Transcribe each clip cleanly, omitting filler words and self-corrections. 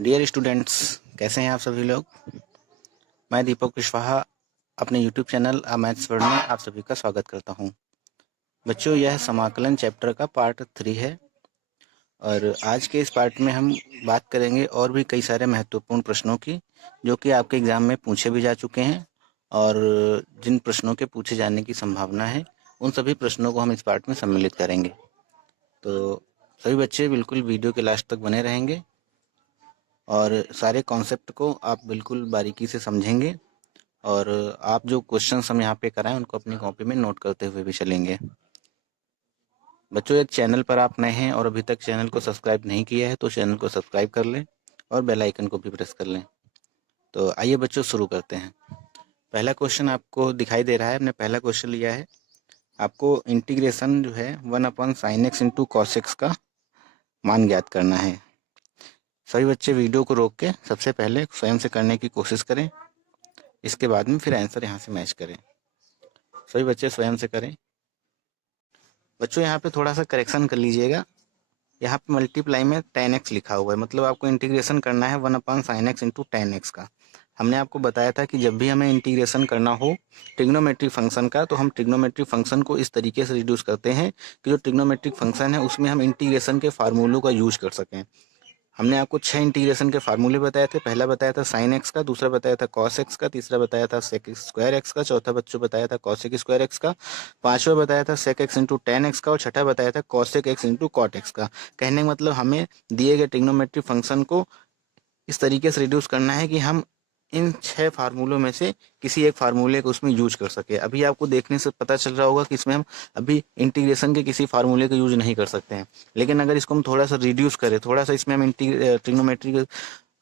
Dear students, कैसे हैं आप सभी लोग। मैं दीपक कुशवाहा अपने यूट्यूब चैनल मैथ्स वर्ल्ड में आप सभी का स्वागत करता हूं। बच्चों, यह समाकलन चैप्टर का पार्ट 3 है और आज के इस पार्ट में हम बात करेंगे और भी कई सारे महत्वपूर्ण प्रश्नों की, जो कि आपके एग्जाम में पूछे भी जा चुके हैं और जिन प्रश्नों के पूछे जाने की संभावना है उन सभी प्रश्नों को हम इस पार्ट में सम्मिलित करेंगे। तो सभी बच्चे बिल्कुल वीडियो के लास्ट तक बने रहेंगे और सारे कॉन्सेप्ट को आप बिल्कुल बारीकी से समझेंगे और आप जो क्वेश्चंस हम यहाँ पे कराएं उनको अपनी कॉपी में नोट करते हुए भी चलेंगे। बच्चों, यदि चैनल पर आप नए हैं और अभी तक चैनल को सब्सक्राइब नहीं किया है तो चैनल को सब्सक्राइब कर लें और बेल आइकन को भी प्रेस कर लें। तो आइए बच्चों, शुरू करते हैं। पहला क्वेश्चन आपको दिखाई दे रहा है, हमने पहला क्वेश्चन लिया है। आपको इंटीग्रेशन जो है 1/sin x into cos x का मान ज्ञात करना है। सभी बच्चे वीडियो को रोक के सबसे पहले स्वयं से करने की कोशिश करें, इसके बाद में फिर आंसर यहाँ से मैच करें। सभी बच्चे स्वयं से करें। बच्चों, यहाँ पे थोड़ा सा करेक्शन कर लीजिएगा। यहाँ पे मल्टीप्लाई में tan x लिखा हुआ है, मतलब आपको इंटीग्रेशन करना है 1/sin x into tan x का। हमने आपको बताया था कि जब भी हमें इंटीग्रेशन करना हो ट्रिग्नोमेट्रिक फंक्शन का, तो हम ट्रिग्नोमेट्रिक फंक्शन को इस तरीके से रिड्यूस करते हैं कि जो ट्रिग्नोमेट्रिक फंक्शन है उसमें हम इंटीग्रेशन के फार्मूलों का यूज कर सकें। हमने आपको 6 इंटीग्रेशन के फार्मूले बताए थे। पहला बताया था sin x का, दूसरा बताया था cos x का, तीसरा बताया था sec स्क्वायर x का, चौथा बच्चों बताया था cosec स्क्वायर x का, पांचवा बताया था sec x into tan x का और छठा बताया था cosec x into cot x का। कहने का मतलब हमें दिए गए ट्रिग्नोमेट्रिक फंक्शन को इस तरीके से रिड्यूस करना है कि हम इन 6 फार्मूलों में से किसी एक फार्मूले को उसमें यूज कर सके। अभी आपको देखने से पता चल रहा होगा कि इसमें हम अभी इंटीग्रेशन के किसी फार्मूले का यूज नहीं कर सकते हैं, लेकिन अगर इसको हम थोड़ा सा रिड्यूस करें, थोड़ा सा इसमें हम ट्रिग्नोमेट्रिक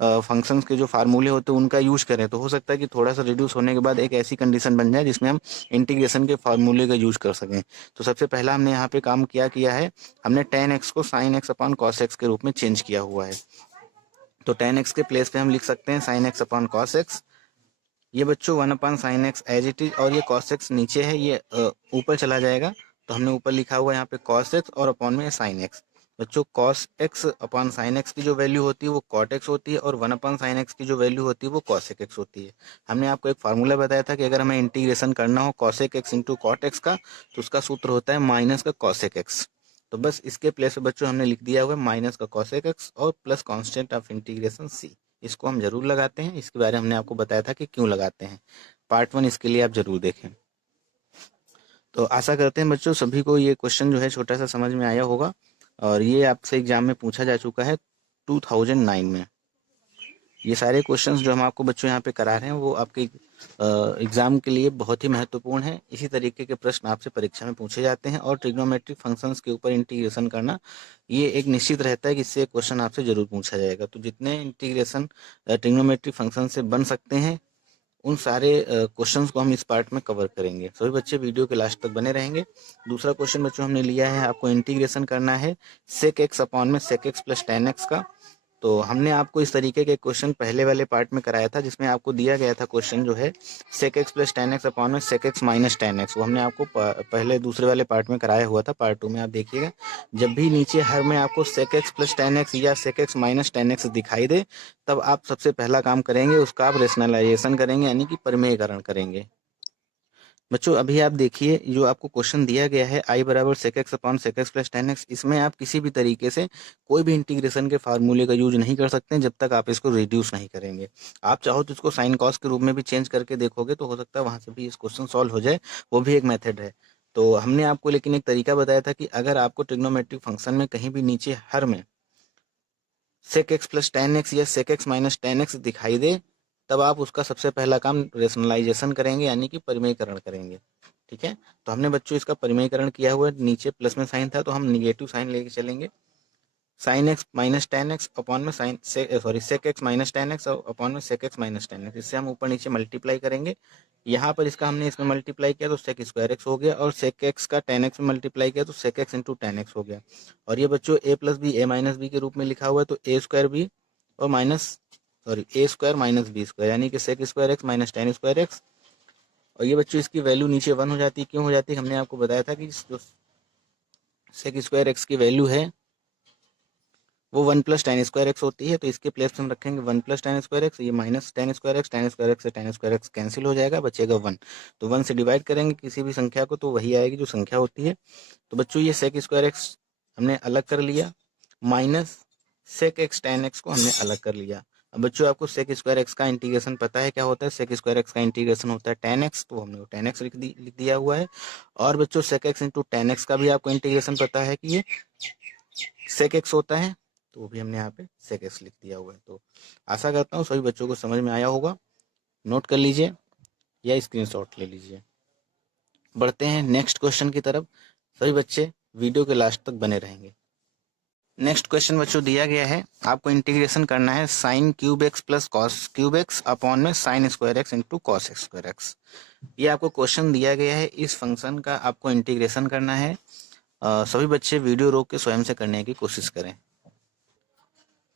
फंक्शंस के जो फार्मूले होते हैं उनका यूज करें, तो हो सकता है कि थोड़ा सा रिड्यूस होने के बाद एक ऐसी कंडीशन बन जाए जिसमें हम इंटीग्रेशन के फार्मूले का यूज कर सकें। तो सबसे पहला हमने यहाँ पे काम किया है, हमने tan x को sin x upon cos x के रूप में चेंज किया हुआ है। तो tan x के प्लेस पे हम लिख सकते हैं sin x upon cos x। ये बच्चों 1/sin x as it is, और ये cos x नीचे है, ये ऊपर चला जाएगा, तो हमने ऊपर लिखा हुआ है यहाँ पे cos x और अपॉन में sin x। बच्चों, cos x upon sin x की जो वैल्यू होती है वो cot x होती है और 1/sin x की जो वैल्यू होती है वो cosec x होती है। हमने आपको एक फार्मूला बताया था कि अगर हमें इंटीग्रेशन करना हो cosec x into cot x का, तो उसका सूत्र होता है माइनस का cosec x। तो बस इसके प्लेस पे बच्चों हमने लिख दिया हुआ है माइनस का cosec x और plus constant of integration c। इसको हम जरूर लगाते हैं, इसके बारे में हमने आपको बताया था कि क्यों लगाते हैं। पार्ट 1 इसके लिए आप जरूर देखें। तो आशा करते हैं बच्चों सभी को ये क्वेश्चन जो है छोटा सा समझ में आया होगा और ये आपसे एग्जाम में पूछा जा चुका है 2009 में। ये सारे क्वेश्चंस जो हम आपको बच्चों यहाँ पे करा रहे हैं वो आपके एग्जाम के लिए बहुत ही महत्वपूर्ण है। इसी तरीके के प्रश्न आपसे परीक्षा में पूछे जाते हैं और ट्रिग्नोमेट्रिक फंक्शंस के ऊपर इंटीग्रेशन करना ये एक निश्चित रहता है कि इससे क्वेश्चन आपसे जरूर पूछा जाएगा। तो जितने इंटीग्रेशन ट्रिग्नोमेट्रिक फंक्शन से बन सकते हैं उन सारे क्वेश्चंस को हम इस पार्ट में कवर करेंगे। सभी बच्चे वीडियो के लास्ट तक बने रहेंगे। दूसरा क्वेश्चन बच्चों हमने लिया है, आपको इंटीग्रेशन करना है sec x अपॉन में sec x plus tan x का। तो हमने आपको इस तरीके के क्वेश्चन पहले वाले पार्ट में कराया था, जिसमें आपको दिया गया था क्वेश्चन जो है sec x plus tan x upon में sec x minus tan x। वो हमने आपको पहले दूसरे वाले पार्ट में कराया हुआ था। पार्ट 2 में आप देखिएगा, जब भी नीचे हर में आपको sec x plus tan x या sec x minus tan x दिखाई दे, तब आप सबसे पहला काम करेंगे उसका आप रेशनलाइजेशन करेंगे, यानी कि परिमेयकरण करेंगे। बच्चों, अभी आप देखिए जो आपको क्वेश्चन दिया गया है i बराबर sec x upon sec x plus tan x, इसमें आप किसी भी तरीके से कोई भी इंटीग्रेशन के फार्मूले का यूज नहीं कर सकते जब तक आप इसको रिड्यूस नहीं करेंगे। आप चाहो तो इसको साइन कॉस के रूप में भी चेंज करके देखोगे तो हो सकता है वहां से भी इस क्वेश्चन सॉल्व हो जाए, वो भी एक मेथड है। तो हमने आपको लेकिन एक तरीका बताया था कि अगर आपको ट्रिग्नोमेट्रिक फंक्शन में कहीं भी नीचे हर में sec x plus tan x या sec x minus tan x दिखाई दे, तब आप उसका सबसे पहला काम रेशनलाइजेशन करेंगे, यानी कि परिमेयकरण करेंगे। ठीक है, तो हमने बच्चों इसका परिमेयकरण किया हुआ है। नीचे प्लस में साइन था तो हम निगेटिव साइन लेके चलेंगे। Sine X minus ten X upon में sec X minus ten X upon में sec X minus ten X, इससे हम ऊपर नीचे मल्टीप्लाई करेंगे। यहाँ पर इसका हमने इसमें मल्टीप्लाई किया तो सेक स्क्वायर एक्स हो गया, और सेक एक्स का टेन एक्स में मल्टीप्लाई किया तो sec x into tan x हो गया। और ये बच्चों a plus b a minus b के रूप में लिखा हुआ है, तो ए स्क्वायर बी और a square minus b square, यानी कि sec square x minus tan square x. और ये बच्चों इसकी वैल्यू नीचे 1 हो जाती है। क्यों हो जाती है? हमने आपको बताया था कि जो सेक स्क्वायर एक्स की वैल्यू है वो 1 प्लस टेन स्क्वायर एक्स होती है, तो इसके प्लेस पे हम रखेंगे 1 प्लस टेन स्क्वायर एक्स, ये minus tan square x, ten square x से टेन स्क्वायर एक्स कैंसिल हो जाएगा, बचेगा 1। तो 1 से डिवाइड करेंगे किसी भी संख्या को तो वही आएगी जो संख्या होती है। तो बच्चों ये सेक स्क्वायर एक्स हमने अलग कर लिया, minus sec x tan x को हमने अलग कर लिया। अब बच्चों आपको सेक स्क्वायर एक्स का इंटीग्रेशन पता है क्या होता है, सेक स्क्वायर एक्स का इंटीग्रेशन होता है टेन एक्स, तो हमने वो टेन एक्स लिख दिया हुआ है। और बच्चों sec x into tan x का भी आपको इंटीग्रेशन पता है कि ये सेक एक्स होता है, तो वो भी हमने यहाँ पे सेक एक्स लिख दिया हुआ है। तो आशा करता हूँ सभी बच्चों को समझ में आया होगा, नोट कर लीजिए या स्क्रीनशॉट ले लीजिए। बढ़ते हैं नेक्स्ट क्वेश्चन की तरफ, सभी बच्चे वीडियो के लास्ट तक बने रहेंगे। नेक्स्ट क्वेश्चन बच्चों दिया गया है, आपको इंटीग्रेशन करना है sine cube X plus cos cube X upon में sine square X into cos X square X. ये आपको क्वेश्चन दिया गया है, इस फंक्शन का आपको इंटीग्रेशन करना है। सभी बच्चे वीडियो रोक के स्वयं से करने की कोशिश करें।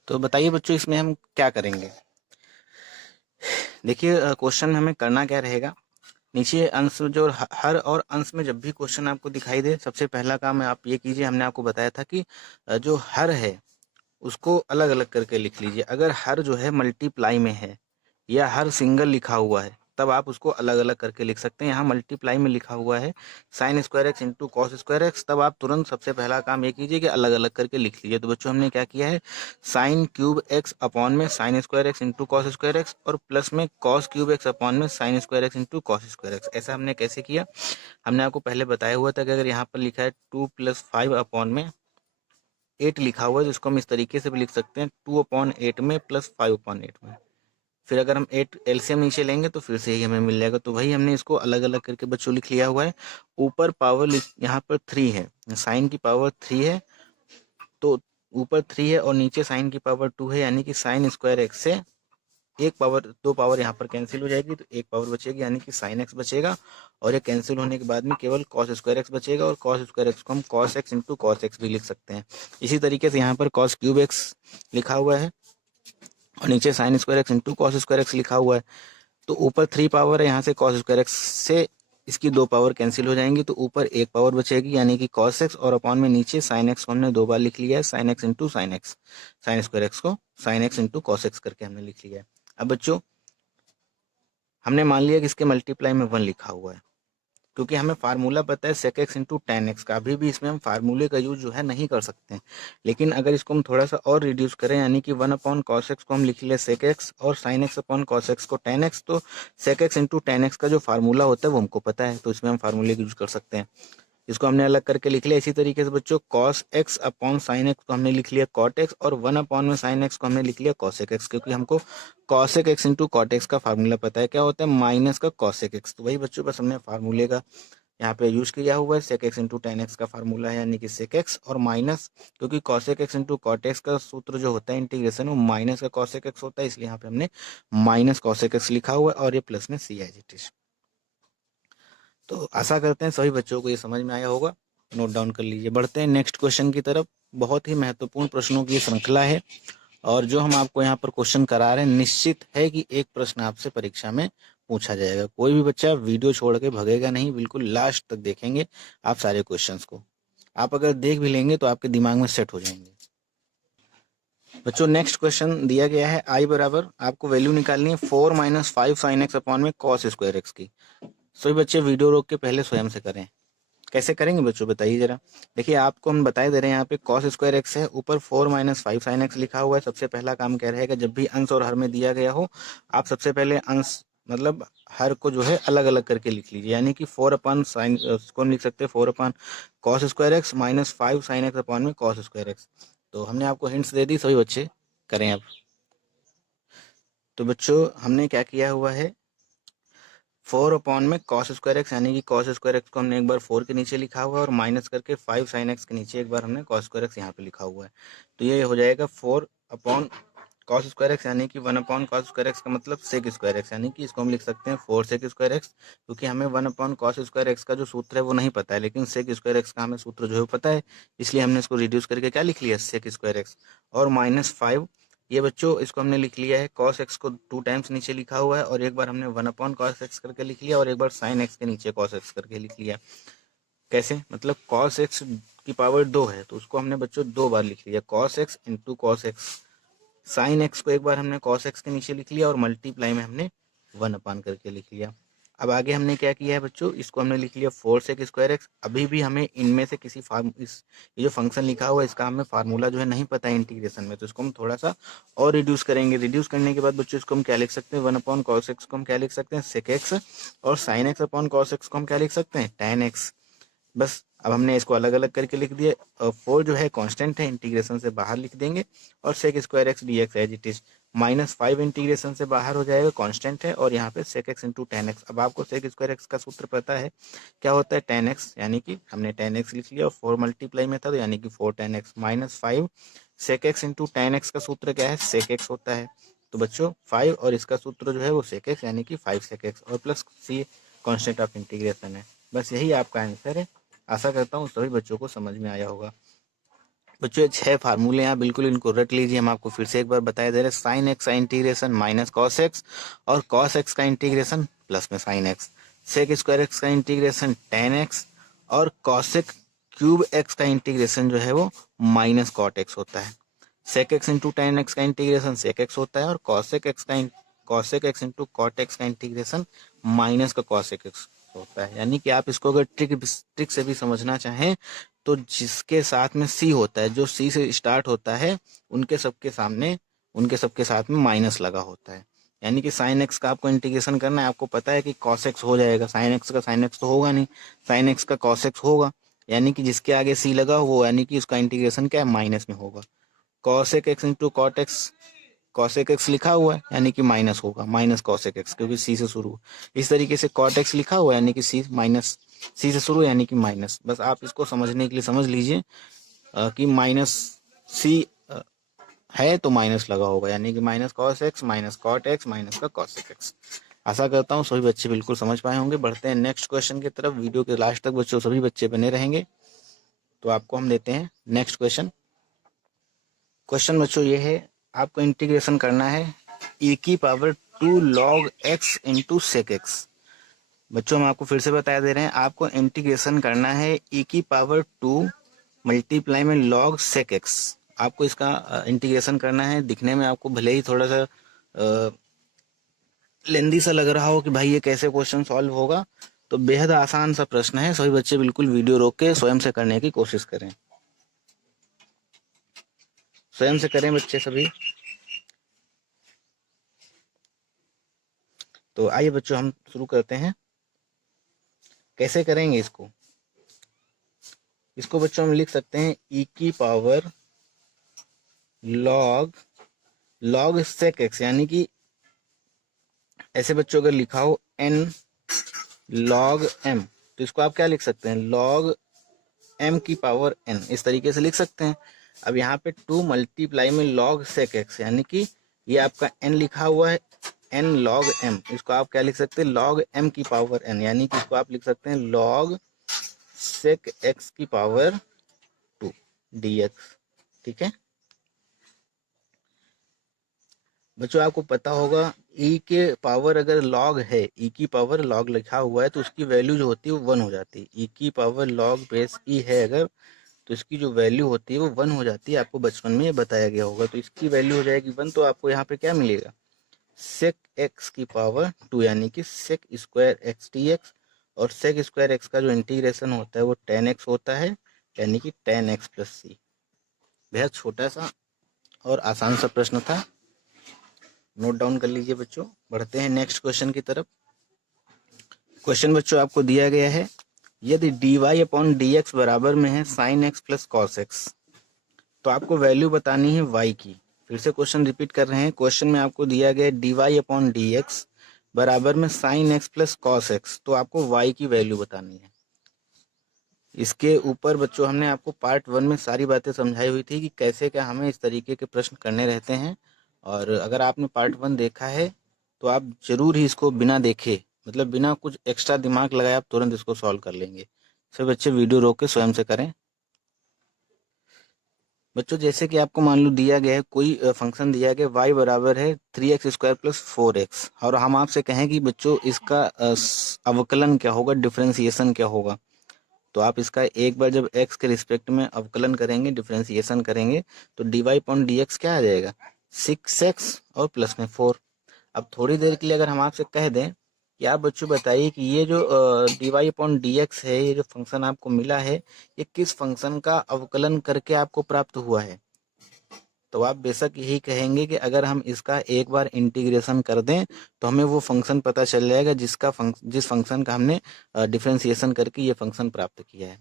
तो बताइए बच्चों इसमें हम क्या करेंगे। देखिए क्वेश्चन में हमें करना क्या रहेगा, नीचे अंश में जो हर और अंश में जब भी क्वेश्चन आपको दिखाई दे, सबसे पहला काम आप ये कीजिए, हमने आपको बताया था कि जो हर है उसको अलग अलग करके लिख लीजिए। अगर हर जो है मल्टीप्लाई में है या हर सिंगल लिखा हुआ है तब आप उसको अलग अलग करके लिख सकते हैं। यहाँ मल्टीप्लाई में लिखा हुआ है sign square X into cos square x, तब आप तुरंत सबसे पहला काम ये कीजिए कि अलग अलग करके लिख लीजिए। तो बच्चों हमने क्या किया है, साइन क्यूब एक्स अपॉन में sine square X into cos square x और प्लस में कॉस क्यूब एक्स अपॉन में sine square X into cos square x. ऐसा हमने कैसे किया, हमने आपको पहले बताया हुआ था कि अगर यहाँ पर लिखा है 2+5 अपॉन में 8 लिखा हुआ है तो इसको हम इस तरीके से भी लिख सकते हैं 2/8 में प्लस 5/8 में। फिर अगर हम 8 एलसीएम नीचे लेंगे तो फिर से ही हमें मिल जाएगा। तो वही हमने इसको अलग अलग करके बच्चों लिख लिया हुआ है। ऊपर पावर यहाँ पर 3 है, साइन की पावर 3 है, तो ऊपर 3 है और नीचे साइन की पावर 2 है, यानी कि साइन स्क्वायर एक्स से एक पावर दो पावर यहाँ पर कैंसिल हो जाएगी तो एक पावर बचेगी, यानी कि साइन एक्स बचेगा। और ये कैंसिल होने के बाद में केवल कॉस स्क्वायर एक्स बचेगा, और कॉस स्क्वायर एक्स को हम cos x into cos x भी लिख सकते हैं। इसी तरीके से यहाँ पर कॉस क्यूब एक्स लिखा हुआ है और नीचे sign square X into cos square x लिखा हुआ है। तो ऊपर 3 पावर है, यहाँ से कॉस स्क्वायर एक्स से इसकी 2 पावर कैंसिल हो जाएंगी तो ऊपर 1 पावर बचेगी, यानी कि कॉस एक्स, और अपॉन में नीचे साइन एक्स को हमने 2 बार लिख लिया है, sine X into sine X, sine square X को sine X into cos X करके हमने लिख लिया है। अब बच्चों हमने मान लिया कि इसके मल्टीप्लाई में 1 लिखा हुआ है, क्योंकि हमें फार्मूला पता है sec x into tan x का। अभी भी इसमें हम फार्मूले का यूज जो है नहीं कर सकते हैं, लेकिन अगर इसको हम थोड़ा सा और रिड्यूस करें, यानी कि 1/cos एक्स को हम लिख ले सेक एक्स और sine x upon cos x को टेन एक्स, तो sec x into tan x का जो फार्मूला होता है वो हमको पता है, तो इसमें हम फार्मूले का यूज कर सकते हैं। इसको हमने अलग करके लिख लिया। इसी तरीके से बच्चों cos x upon sine x को हमने लिख लिया कॉट एक्स, और 1 में साइन एक्स को हमने लिख लिया कॉसेक एक्स, क्योंकि हमको cosec x into cot x का फार्मूला पता है, क्या होता है माइनस का कॉसेक एक्स। तो वही बच्चों बस हमने फार्मूले का यहाँ पे यूज किया हुआ है, sec x into tan x का फार्मूला है, यानी कि सेक एक्स और माइनस, क्योंकि cosec x into cot x का सूत्र जो होता है इंटीग्रेशन वो माइनस का कॉसेक एक्स होता है, इसलिए यहाँ पे हमने माइनस कॉसेक एक्स लिखा हुआ है और ये प्लस में सी एज इट इज। तो आशा करते हैं सभी बच्चों को ये समझ में आया होगा, नोट डाउन कर लीजिए। बढ़ते हैं नेक्स्ट क्वेश्चन की तरफ। बहुत ही महत्वपूर्ण प्रश्नों की श्रृंखला है और जो हम आपको यहाँ पर क्वेश्चन करा रहे हैं, निश्चित है कि एक प्रश्न आपसे परीक्षा में पूछा जाएगा। कोई भी बच्चा वीडियो छोड़ के भगेगा नहीं, बिल्कुल लास्ट तक देखेंगे आप सारे क्वेश्चंस को। आप अगर देख भी लेंगे तो आपके दिमाग में सेट हो जाएंगे। बच्चों नेक्स्ट क्वेश्चन दिया गया है, आई बराबर आपको वैल्यू निकालनी है 4 - 5 sin x अपॉन में cos स्क्वायर एक्स की। सभी बच्चे वीडियो रोक के पहले स्वयं से करें। कैसे करेंगे बच्चों बताइए जरा। देखिए आपको हम बताए दे रहे हैं, यहाँ पे cos स्क्वायर एक्स है, ऊपर 4 - 5 sin x लिखा हुआ है। सबसे पहला काम क्या रहेगा, जब भी अंश और हर में दिया गया हो, आप सबसे पहले अंश मतलब हर को जो है अलग अलग करके लिख लीजिए, यानी कि 4/sin को लिख सकते हैं 4/cos square x minus 5 sin x upon में cos स्क्वायर एक्स। तो हमने आपको हिंट्स दे दी, सभी बच्चे करें अब। तो बच्चों हमने क्या किया हुआ है, 4 में cos स्क्वायर एक्स, यानी कि cos स्क्वायर एक्स को हमने एक बार 4 के नीचे लिखा हुआ है और माइनस करके 5 sin x के नीचे एक बार हमने cos स्क्वायर एक्स यहाँ पे लिखा हुआ है। तो ये हो जाएगा 4/cos स्क्वायर एक्स, यानी कि 1/cos स्क्वायर एक्स का मतलब सेक स्क्वायर एक्स, यानी कि इसको हम लिख सकते हैं 4 सेक स्क्वायर एक्स, क्योंकि हमें 1/cos स्क्वायर एक्स का जो सूत्र है वो नहीं पता है, लेकिन सेक स्क्वायर एक्स का हमें सूत्र जो है पता है, इसलिए हमने इसको रिड्यूस करके क्या लिख लिया सेक स्क्वायर एक्स, और -5। ये बच्चों इसको हमने लिख लिया है, cos x को 2 टाइम्स नीचे लिखा हुआ है और एक बार हमने 1/cos x करके लिख लिया और एक बार sin x के नीचे cos x करके लिख लिया। कैसे, मतलब cos x की पावर 2 है तो उसको हमने बच्चों 2 बार लिख लिया, cos x into cos x. Sine x को एक बार हमने cos x के नीचे लिख लिया और मल्टीप्लाई में हमने 1 अपान करके लिख लिया। अब आगे हमने क्या किया है बच्चों, इसको हमने लिख लिया 4sec स्क्वायर एक्स। अभी भी हमें इनमें से किसी ये जो फंक्शन लिखा हुआ है इसका हमें फार्मूला जो है नहीं पता है इंटीग्रेशन में, तो इसको हम थोड़ा सा और रिड्यूस करेंगे। रिड्यूस करने के बाद बच्चों इसको हम क्या लिख सकते हैं, 1 अपॉन कॉस एक्स को हम क्या लिख सकते हैं, सेक एक्स, और sine x upon cos x को हम क्या लिख सकते हैं, tan एक्स। बस अब हमने इसको अलग अलग करके लिख दिया। 4 जो है कांस्टेंट है, इंटीग्रेशन से बाहर लिख देंगे, और sec square x d x as it is. -5 integration से बाहर हो जाएगा, कांस्टेंट है, और यहाँ पे sec x into tan x. अब आपको सेक स्क्वायर एक्स का सूत्र पता है क्या होता है, tan एक्स, यानी कि हमने tan एक्स लिख लिया और 4 मल्टीप्लाई में था तो यानी कि 4 tan x -5 sec x into tan x का सूत्र क्या है, सेक एक्स होता है। तो बच्चों 5 और इसका सूत्र जो है वो सेक एक्स यानी कि 5 सेक एक्स, और plus C constant of integration है। बस यही आपका आंसर है। आशा करता हूँ सभी बच्चों को समझ में आया होगा। बच्चों 6 फार्मूले हैं, बिल्कुल इनको रट लीजिए। हम आपको फिर से एक बार बताया दे रहे हैं, साइन एक्स का इंटीग्रेशन माइनस कॉस एक्स, और कॉस एक्स का इंटीग्रेशन प्लस में sine x, sec square x का इंटीग्रेशन tan एक्स, और कॉसेक क्यूब एक्स का इंटीग्रेशन जो है वो माइनस कॉट एक्स होता है। Sec x into tan x का इंटीग्रेशन सेक एक्स होता है, और cosec x into cot x का इंटीग्रेशन माइनस का कॉसेक एक्स होता है। यानी कि आप इसको अगर ट्रिक से भी समझना चाहें तो जिसके साथ में सी होता है, जो सी से स्टार्ट होता है, उनके सबके साथ में माइनस लगा होता है। यानी कि साइन एक्स का आपको इंटीग्रेशन करना है, आपको पता है कि कॉस एक्स हो जाएगा, साइन एक्स का साइन एक्स तो होगा नहीं, साइन एक्स का कॉस एक्स होगा, यानी कि जिसके आगे सी लगा वो, यानी कि उसका इंटीग्रेशन क्या है, माइनस में होगा। Cosec x into cot x, cosec x लिखा हुआ है यानी कि माइनस होगा, माइनस कॉसेक एक्स, क्योंकि सी से शुरू। इस तरीके से कॉट एक्स लिखा हुआ है यानी कि सी माइनस, सी से शुरू यानी कि माइनस। बस आप इसको समझने के लिए समझ लीजिए कि माइनस सी है तो माइनस लगा होगा, यानी कि minus cos x minus cot x minus का कॉसेक एक्स। आशा करता हूँ सभी बच्चे बिल्कुल समझ पाए होंगे। बढ़ते हैं नेक्स्ट क्वेश्चन की तरफ। वीडियो के लास्ट तक बच्चों सभी बच्चे बने रहेंगे। तो आपको हम देते हैं नेक्स्ट क्वेश्चन। क्वेश्चन बच्चों ये है, आपको इंटीग्रेशन करना है e की power 2 log x into sec x. बच्चों हम आपको फिर से बता दे रहे हैं, आपको इंटीग्रेशन करना है e की पावर 2 मल्टीप्लाई में log सेक एक्स। आपको इसका इंटीग्रेशन करना है। दिखने में आपको भले ही थोड़ा सा लेंदी सा लग रहा हो कि भाई ये कैसे क्वेश्चन सॉल्व होगा, तो बेहद आसान सा प्रश्न है। सभी बच्चे बिल्कुल वीडियो रोक के स्वयं से करने की कोशिश करें, स्वयं से करें बच्चे सभी। तो आइए बच्चों हम शुरू करते हैं। कैसे करेंगे इसको बच्चों हम लिख सकते हैं e की पावर log सेक एक्स, यानी कि ऐसे बच्चों अगर लिखा हो n log m, तो इसको आप क्या लिख सकते हैं, log m की पावर n, इस तरीके से लिख सकते हैं। अब यहाँ पे 2 मल्टीप्लाई में log सेक एक्स, यानी कि ये आपका n लिखा हुआ है, n log m, इसको आप क्या लिख सकते हैं, log m की पावर n, यानी कि इसको आप लिख सकते हैं log सेक एक्स की पावर 2 dx। ठीक है बच्चों, आपको पता होगा e के पावर अगर log है, e की पावर log लिखा हुआ है तो उसकी वैल्यू जो होती है वो 1 हो जाती है। e की पावर log बेस e है अगर, तो इसकी जो वैल्यू होती है वो 1 हो जाती है। आपको बचपन में ये बताया गया होगा। तो इसकी वैल्यू हो जाएगी 1, तो आपको यहाँ पे क्या मिलेगा, सेक एक्स की पावर 2, यानी कि sec square x d x. और सेक स्क्वायर एक्स का जो इंटीग्रेशन होता है वो tan एक्स होता है, यानी कि tan एक्स प्लस सी। बेहद छोटा सा और आसान सा प्रश्न था, नोट डाउन कर लीजिए बच्चों। बढ़ते हैं नेक्स्ट क्वेश्चन की तरफ। क्वेश्चन बच्चों आपको दिया गया है, यदि dy अपॉन डी एक्स बराबर में है sine x plus cos x, तो आपको वैल्यू बतानी है y की। फिर से क्वेश्चन रिपीट कर रहे हैं। क्वेश्चन में आपको दिया गया है dy अपॉन डी एक्स बराबर में sine x plus cos x, तो आपको y की वैल्यू बतानी है। इसके ऊपर बच्चों हमने आपको पार्ट 1 में सारी बातें समझाई हुई थी कि कैसे क्या हमें इस तरीके के प्रश्न करने रहते हैं। और अगर आपने पार्ट 1 देखा है तो आप जरूर ही इसको बिना देखे, मतलब बिना कुछ एक्स्ट्रा दिमाग लगाए, आप तुरंत इसको सॉल्व कर लेंगे। सब बच्चे वीडियो रोक के स्वयं से करें। बच्चों जैसे कि आपको मान लो दिया गया है, कोई फंक्शन दिया गया y बराबर है 3x स्क्वायर प्लस 4x, और हम आपसे कहें कि बच्चों इसका अवकलन क्या होगा, डिफरेंशिएशन क्या होगा, तो आप इसका एक बार जब x के रिस्पेक्ट में अवकलन करेंगे, डिफरेंशिएशन करेंगे, तो dy अपॉन dx क्या आ जाएगा, 6x और प्लस में 4। अब थोड़ी देर के लिए अगर हम आपसे कह दें कि आप बच्चों बताइए कि ये जो dy अपॉन dx है, ये जो फंक्शन आपको मिला है, ये किस फंक्शन का अवकलन करके आपको प्राप्त हुआ है, तो आप बेशक यही कहेंगे कि अगर हम इसका एक बार इंटीग्रेशन कर दें तो हमें वो फंक्शन पता चल जाएगा जिस फंक्शन का हमने डिफरेंशिएशन करके ये फंक्शन प्राप्त किया है।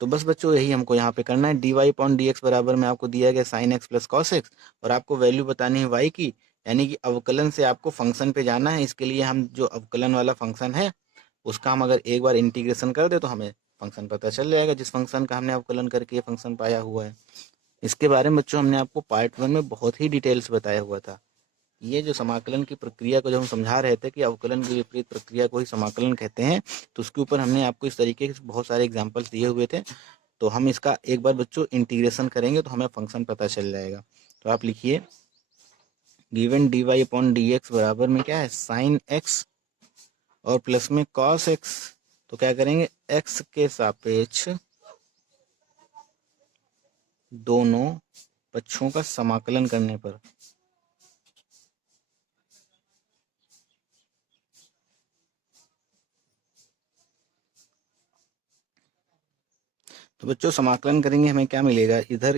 तो बस बच्चों यही हमको यहाँ पे करना है। D y upon d x बराबर में आपको दिया गया sine x plus cos x, और आपको वैल्यू बतानी है वाई की, यानी कि अवकलन से आपको फंक्शन पे जाना है। इसके लिए हम जो अवकलन वाला फंक्शन है उसका हम अगर एक बार इंटीग्रेशन कर दे तो हमें फंक्शन पता चल जाएगा जिस फंक्शन का हमने अवकलन करके ये फंक्शन पाया हुआ है। इसके बारे में बच्चों हमने आपको पार्ट 1 में बहुत ही डिटेल्स बताया हुआ था। ये जो समाकलन की प्रक्रिया को जब हम समझा रहे थे कि अवकलन की विपरीत प्रक्रिया को ही समाकलन कहते हैं, तो उसके ऊपर हमने आपको इस तरीके के बहुत सारे एग्जाम्पल्स दिए हुए थे। तो हम इसका एक बार बच्चों इंटीग्रेशन करेंगे तो हमें फंक्शन पता चल जाएगा। तो आप लिखिए given d y upon d x बराबर में क्या है, साइन एक्स और प्लस में कॉस एक्स। तो क्या करेंगे, एक्स के सापेक्ष दोनों पक्षों का समाकलन करने पर तो बच्चों समाकलन करेंगे हमें क्या मिलेगा, इधर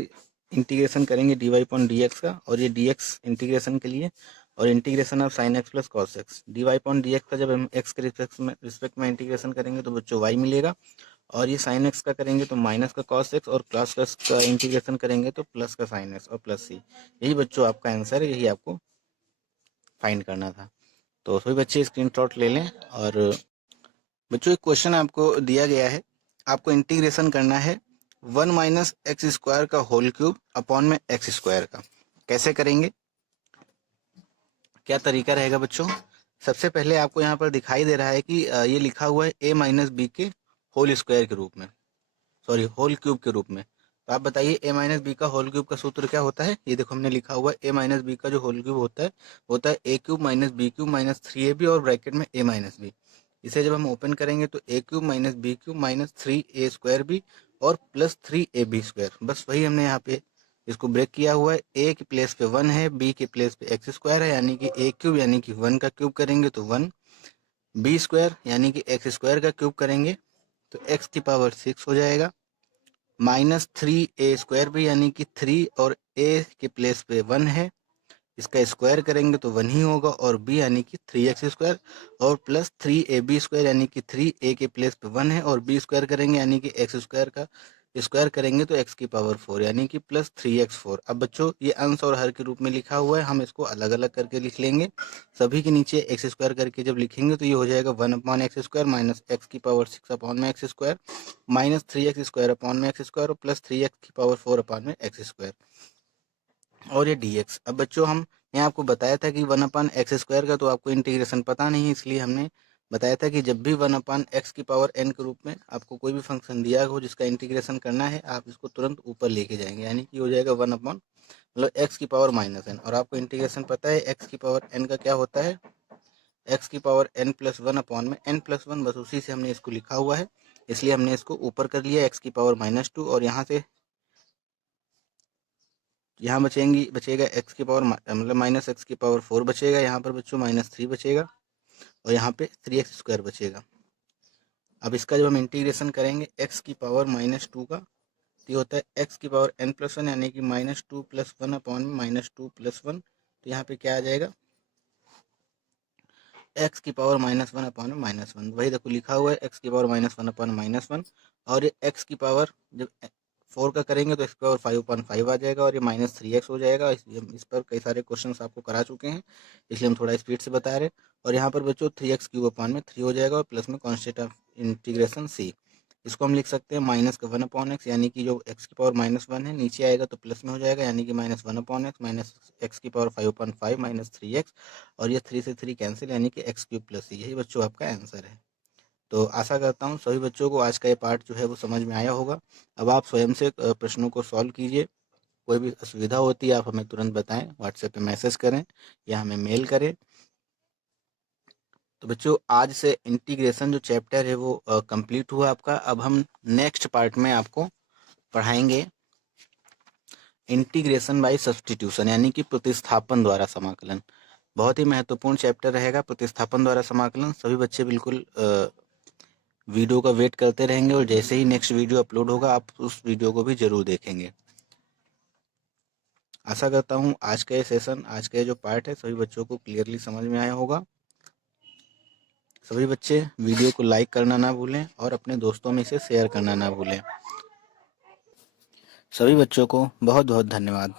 इंटीग्रेशन करेंगे d y upon d x का, और ये डी एक्स इंटीग्रेशन के लिए, और integration of sine x plus cos x. D y upon d x का जब हम एक्स के रिस्पेक्ट में इंटीग्रेशन करेंगे तो बच्चों वाई मिलेगा, और ये साइन एक्स का करेंगे तो माइनस का कॉस एक्स, और प्लस का इंटीग्रेशन करेंगे तो प्लस का साइन एक्स और प्लस सी। यही बच्चों आपका आंसर है, यही आपको फाइंड करना था। तो सभी बच्चे स्क्रीनशॉट ले लें। और बच्चों एक क्वेश्चन आपको दिया गया है, आपको इंटीग्रेशन करना है 1 माइनस एक्स स्क्वायर का होल क्यूब अपॉन में एक्स स्क्वायर का। कैसे करेंगे, क्या तरीका रहेगा बच्चों। सबसे पहले आपको यहाँ पर दिखाई दे रहा है कि ये लिखा हुआ है a माइनस बी के होल स्क्वायर के रूप में, सॉरी होल क्यूब के रूप में। तो आप बताइए a माइनस बी का होल क्यूब का सूत्र क्या होता है। ये देखो हमने लिखा हुआ है a माइनस बी का जो होल क्यूब होता है a cube minus b cube minus 3ab और ब्रैकेट में a माइनस बी। इसे जब हम ओपन करेंगे तो a cube minus b cube minus 3a square b और प्लस 3ab स्क्वायर। बस वही हमने यहाँ पे इसको ब्रेक किया हुआ है। a के प्लेस पे 1 है, b के प्लेस पे एक्स स्क्वायर है, यानी कि a क्यूब यानी कि 1 का क्यूब करेंगे तो 1, b स्क्वायर यानी कि एक्स स्क्वायर का क्यूब करेंगे तो x की पावर 6 हो जाएगा, माइनस 3a स्क्वायर भी यानी कि 3 और a के प्लेस पे 1 है, इसका स्क्वायर करेंगे तो 1 ही होगा, और b यानी कि 3x स्क्वायर और प्लस 3ab स्क्वायर यानी कि 3a के प्लेस पे 1 है, और b स्क्वायर करेंगे यानी कि एक्स स्क्वायर का स्क्वायर करेंगे तो x की पावर 4 यानी कि प्लस 3x4। अब बच्चों ये अंश और हर के रूप में लिखा हुआ है, हम इसको अलग अलग करके लिख लेंगे। सभी के नीचे एक्स स्क्वायर करके जब लिखेंगे तो ये हो जाएगा 1 upon x square minus x की पावर 6 अपॉन में x square minus 3x square upon में एक्स स्क्वायर और प्लस 3x की पावर 4 अपॉन में एक्स स्क्वायर, और ये dx। अब बच्चों हमने आपको बताया था कि 1 अपॉन एक्स स्क्वायर का तो आपको इंटीग्रेशन पता नहीं है, इसलिए हमने बताया था कि जब भी 1 अपॉन एक्स की पावर n के रूप में आपको कोई भी फंक्शन दिया हो जिसका इंटीग्रेशन करना है, आप इसको तुरंत ऊपर लेके जाएंगे, यानी कि हो जाएगा 1 अपॉन मतलब एक्स की पावर माइनस एन। और आपको इंटीग्रेशन पता है एक्स की पावर n का क्या होता है, एक्स की पावर n प्लस 1 अपॉन में n प्लस 1, बस उसी से हमने इसको लिखा हुआ है, इसलिए हमने इसको ऊपर कर लिया एक्स की पावर -2, और यहाँ से यहाँ बचेगा एक्स की पावर मतलब माइनस एक्स की पावर 4 बचेगा, यहाँ पर बच्चों -3 बचेगा, और यहाँ पे 3x स्क्वायर बचेगा। अब इसका जब हम इंटीग्रेशन करेंगे एक्स की पावर -2 का, तो ये होता है एक्स की पावर n प्लस 1 यानी कि -2 प्लस 1 अपॉन में -2 प्लस 1। तो यहाँ पे क्या आ जाएगा, एक्स की पावर -1 अपॉन में -1, वही देखो लिखा हुआ है एक्स की पावर -1 अपॉन -1, और ये एक्स की पावर जब 4 का करेंगे तो एक्स की पावर 5/5 आ जाएगा, और ये -3x हो जाएगा। इस पर कई सारे क्वेश्चंस आपको करा चुके हैं, इसलिए हम थोड़ा स्पीड से बता रहे हैं। और यहाँ पर बच्चों 3x क्यूब अपॉन में 3 हो जाएगा, और प्लस में कॉन्स्टेंट ऑफ इंटीग्रेशन c। इसको हम लिख सकते हैं माइनस का 1 अपॉन एक्स, यानी कि जो एक्स की पावर -1 है नीचे आएगा तो प्लस में हो जाएगा, यानी कि -1 अपॉन एक्स माइनस एक्स की पावर 5/5 माइनस 3x, और ये 3 से 3 कैंसिल यानी कि एक्स क्यूब प्लस c। यही बच्चों आपका आंसर है। तो आशा करता हूँ सभी बच्चों को आज का ये पार्ट जो है वो समझ में आया होगा। अब आप स्वयं से प्रश्नों को सॉल्व कीजिए। कोई भी असुविधा होती है आप हमें तुरंत बताएं, व्हाट्सएप पे मैसेज करें या हमें मेल करें। तो बच्चों आज से इंटीग्रेशन जो चैप्टर है वो कंप्लीट हुआ आपका। अब हम नेक्स्ट पार्ट में आपको पढ़ाएंगे इंटीग्रेशन बाय सब्स्टिट्यूशन, यानी कि प्रतिस्थापन द्वारा समाकलन। बहुत ही महत्वपूर्ण चैप्टर रहेगा प्रतिस्थापन द्वारा समाकलन। सभी बच्चे बिल्कुल वीडियो का वेट करते रहेंगे और जैसे ही नेक्स्ट वीडियो अपलोड होगा आप उस वीडियो को भी जरूर देखेंगे। आशा करता हूँ आज का ये सेशन, आज का ये जो पार्ट है सभी बच्चों को क्लियरली समझ में आया होगा। सभी बच्चे वीडियो को लाइक करना ना भूलें और अपने दोस्तों में इसे शेयर करना ना भूलें। सभी बच्चों को बहुत बहुत धन्यवाद।